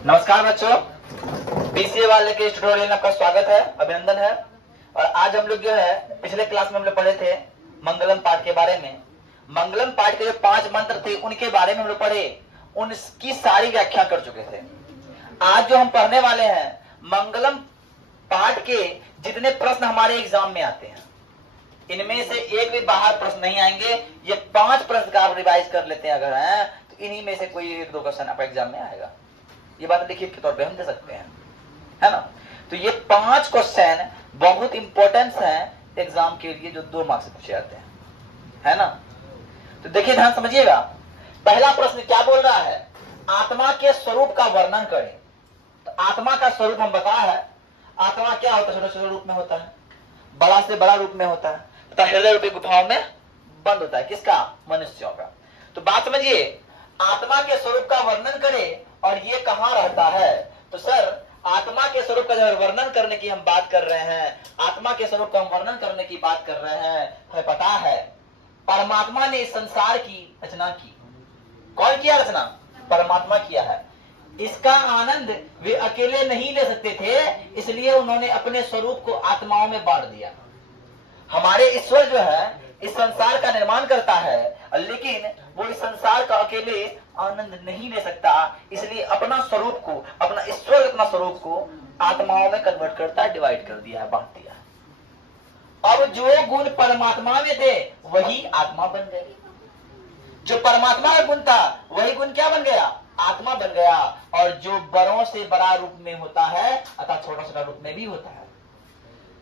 नमस्कार बच्चों, बीसीए वाले के ट्यूटोरियल में आपका स्वागत है, अभिनंदन है। और आज हम लोग जो है पिछले क्लास में हम लोग पढ़े थे मंगलम पाठ के बारे में। मंगलम पाठ के जो 5 मंत्र थे उनके बारे में हम लोग पढ़े, उनकी सारी व्याख्या कर चुके थे। आज जो हम पढ़ने वाले हैं मंगलम पाठ के जितने प्रश्न हमारे एग्जाम में आते हैं, इनमें से एक भी बाहर प्रश्न नहीं आएंगे। ये 5 प्रश्न का आप रिवाइज कर लेते हैं अगर हैं तो इन्हीं में से कोई 1-2 क्वेश्चन आपका एग्जाम में आएगा। ये बात लिखित के तौर पे हम दे सकते हैं, है ना। तो ये 5 क्वेश्चन बहुत इंपॉर्टेंट हैं एग्जाम के लिए, जो 2 मार्क्स से पूछे जाते हैं, है ना। तो देखिए, ध्यान समझिएगा। पहला प्रश्न क्या बोल रहा है, आत्मा के स्वरूप का वर्णन करें। तो आत्मा का स्वरूप हम बताया है, आत्मा क्या होता है, छोटे छोटे रूप में होता है, बड़ा से बड़ा रूप में होता है तथा हृदय रूपी गुफाओं में बंद होता है। किसका? मनुष्यों का। तो बात समझिए, आत्मा के स्वरूप का वर्णन करें और ये कहां रहता है। तो सर, आत्मा के स्वरूप का जब वर्णन करने की हम बात कर रहे हैं, आत्मा के स्वरूप का हम वर्णन करने की बात कर रहे हैं, हमें पता है परमात्मा ने इस संसार की रचना की। कौन किया रचना? परमात्मा किया है। इसका आनंद वे अकेले नहीं ले सकते थे, इसलिए उन्होंने अपने स्वरूप को आत्माओं में बांट दिया। हमारे ईश्वर जो है इस संसार का निर्माण करता है, लेकिन वो इस संसार का अकेले आनंद नहीं ले सकता, इसलिए अपना स्वरूप को, अपना ईश्वर अपना स्वरूप को आत्माओं में कन्वर्ट करता है, डिवाइड कर दिया है, बांट दिया है। अब जो गुण परमात्मा में थे वही आत्मा बन गए। जो परमात्मा का गुण था वही गुण क्या बन गया? आत्मा बन गया। और जो बड़ों से बड़ा रूप में होता है अर्थात छोटा छोटा रूप में भी होता है,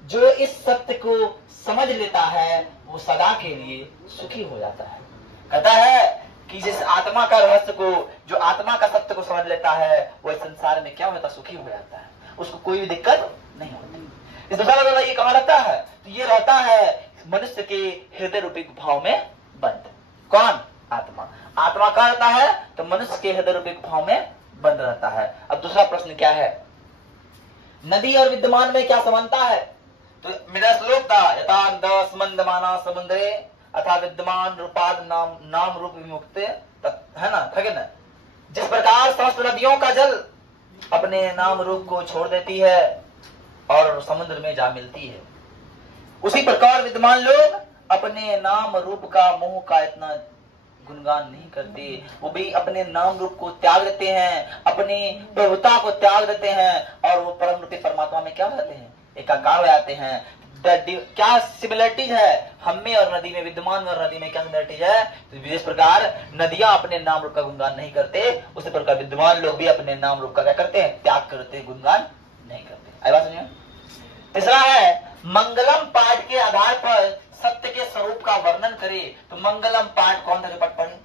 जो इस सत्य को समझ लेता है वो सदा के लिए सुखी हो जाता है। कहता है कि जिस आत्मा का रहस्य को, जो आत्मा का सत्य को समझ लेता है वो इस संसार में क्या होता है? सुखी हो जाता है, उसको कोई भी दिक्कत नहीं होती। इस दूसरा ये कहां रहता है? तो ये रहता है मनुष्य के हृदय रूपी गुफाओं में बंद। कौन? आत्मा। आत्मा कहां रहता है? तो मनुष्य के हृदय रूपी गुफाओं में बंद रहता है। अब दूसरा प्रश्न क्या है, नदी और विद्यमान में क्या समानता है? तो मेरा श्लोक था, यथा स्मंदमाना समुद्रे अथा विद्यमान रूपाद नाम रूप विमुक्त, है ना, था ना। जिस प्रकार समस्त नदियों का जल अपने नाम रूप को छोड़ देती है और समुद्र में जा मिलती है, उसी प्रकार विद्यमान लोग अपने नाम रूप का, मोह का इतना गुणगान नहीं करते। वो भी अपने नाम रूप को त्याग देते हैं, अपनी प्रभुता को त्याग देते हैं और वो परम रूपी परमात्मा में क्या हो जाते हैं? एकाकार हो जाते हैं। क्या सिमिलरिटीज है हम में और नदी में, विद्यमान में और नदी में क्या सिमिलरिटीज है? तो जिस प्रकार नदियां अपने नाम रूप का गुणगान नहीं करते, उसी प्रकार विद्यमान लोग भी अपने नाम रूप का क्या करते हैं? त्याग करते, गुणगान नहीं करते। आई बात समझिए। तीसरा है, मंगलम पाठ के आधार पर सत्य के स्वरूप का वर्णन करे। तो मंगलम पाठ कौन सा जो पाठ पढ़े?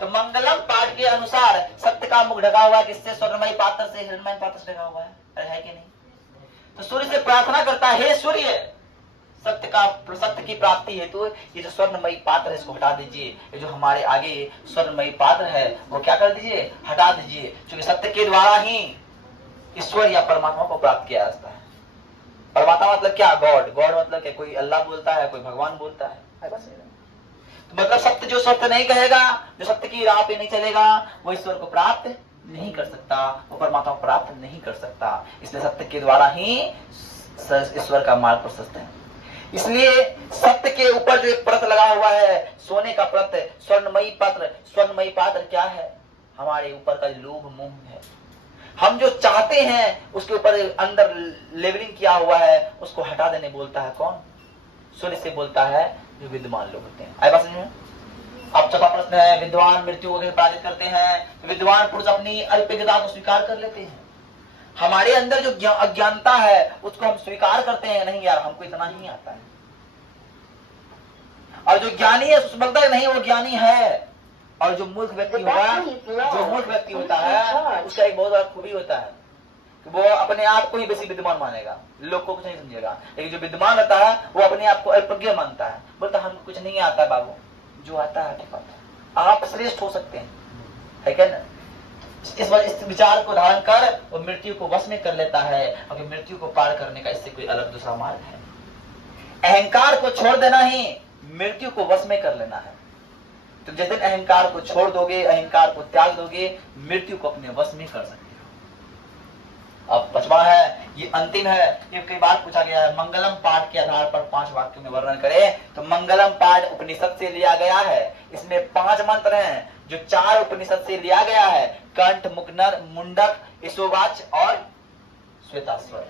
तो मंगलम पाठ के अनुसार सत्य का मुख ढका हुआ है किससे? स्वर्णमयी पात्र से, हिरण्मयी पात्र से ढका हुआ है, है कि नहीं? तो सूर्य से प्रार्थना करता है, हे सूर्य, सत्य की प्राप्ति हेतु ये जो स्वर्णमयी पात्र है इसको हटा दीजिए। ये जो हमारे आगे स्वर्णमयी पात्र है वो क्या कर दीजिए? हटा दीजिए, क्योंकि सत्य के द्वारा ही ईश्वर या परमात्मा को प्राप्त किया जाता है। परमात्मा मतलब क्या? गॉड। गॉड मतलब क्या? कोई अल्लाह बोलता है, कोई भगवान बोलता है, बस। तो मतलब सत्य, जो सत्य नहीं कहेगा, जो सत्य की राह पे नहीं चलेगा, वो ईश्वर को प्राप्त नहीं कर सकता, वो परमात्मा को प्राप्त नहीं कर सकता। इसलिए सत्य के द्वारा ही ईश्वर का मार्ग प्रशस्त है। इसलिए सत्य के ऊपर जो एक परत लगा हुआ है, सोने का परत, स्वर्णमयी पात्र। स्वर्णमयी पात्र क्या है? हमारे ऊपर का लोभ मोह है। हम जो चाहते हैं उसके ऊपर अंदर लेवलिंग किया हुआ है, उसको हटा देने बोलता है कौन? सूर्य से बोलता है जो विद्वान लोग होते हैं। आई बात समझ में? अब चौथा प्रश्न है, विद्वान मृत्यु को पराजित करते हैं। विद्वान पुरुष अपनी अल्पज्ञता को स्वीकार कर लेते हैं। हमारे अंदर जो अज्ञानता है उसको हम स्वीकार करते हैं, नहीं यार हमको इतना ही आता है। और जो ज्ञानी है उसको लगता है नहीं वो ज्ञानी है। और जो मूर्ख व्यक्ति होता है उसका एक बहुत बड़ा खूबी होता है कि वो अपने आप को ही बेसी विद्वान मानेगा, लोग को कुछ नहीं समझेगा। लेकिन जो विद्वान होता है वो अपने आप को अल्पज्ञ मानता है, बोलता है हमको कुछ नहीं आता बाबू, जो आता है ठीक आता है, आप श्रेष्ठ हो सकते हैं, है क्या ना। इस विचार को धारण कर वो मृत्यु को वश में कर लेता है, और मृत्यु को पार करने का इससे कोई अलग दूसरा मार्ग है। अहंकार को छोड़ देना ही मृत्यु को वश में कर लेना है। तो जिस दिन अहंकार को छोड़ दोगे, अहंकार को त्याग दोगे, मृत्यु को अपने वश में कर सकते हो। अब 5वां है, ये अंतिम है। ये कई बार पूछा गया है, मंगलम पाठ के आधार पर 5 वाक्यों में वर्णन करें। तो मंगलम पाठ उपनिषद से लिया गया है। इसमें 5 मंत्र हैं जो 4 उपनिषद से लिया गया है, कंठ, मुकनर, मुंडक, ईशोवाच और श्वेताश्वर।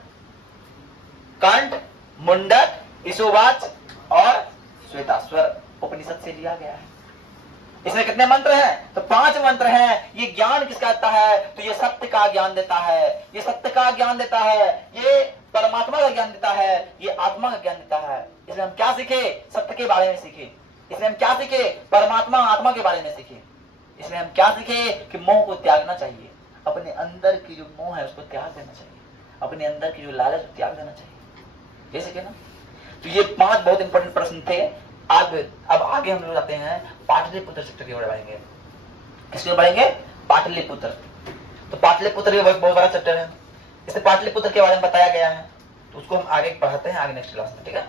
कंठ, मुंडक, ईशोवाच और श्वेताश्वर उपनिषद से लिया गया है। इसमें कितने मंत्र हैं? तो 5 मंत्र हैं। ये ज्ञान किसका देता है? तो ये सत्य का ज्ञान देता है, ये सत्य का ज्ञान देता है, ये परमात्मा का ज्ञान देता है, ये आत्मा का ज्ञान देता है। इसलिए हम क्या सीखे? सत्य के बारे में सीखे। इसलिए हम क्या सीखे? परमात्मा आत्मा के बारे में सीखे। इसलिए हम क्या सीखे? कि मोह को त्यागना चाहिए, अपने अंदर की जो मोह है उसको त्याग देना चाहिए, अपने अंदर की जो लालच को त्याग देना चाहिए। ये सीखे ना? तो ये 5 बहुत इंपॉर्टेंट प्रश्न थे। अब आगे हम लोग जाते हैं पाटलिपुत्र चैप्टर की ओर बढ़ेंगे। किसकी ओर बढ़ेंगे? पाटलिपुत्र। तो पाटलिपुत्र भी बहुत बड़ा चैप्टर है। इसे पाटलिपुत्र के बारे में बताया गया है, तो उसको हम आगे पढ़ाते हैं आगे नेक्स्ट क्लास में, ठीक है।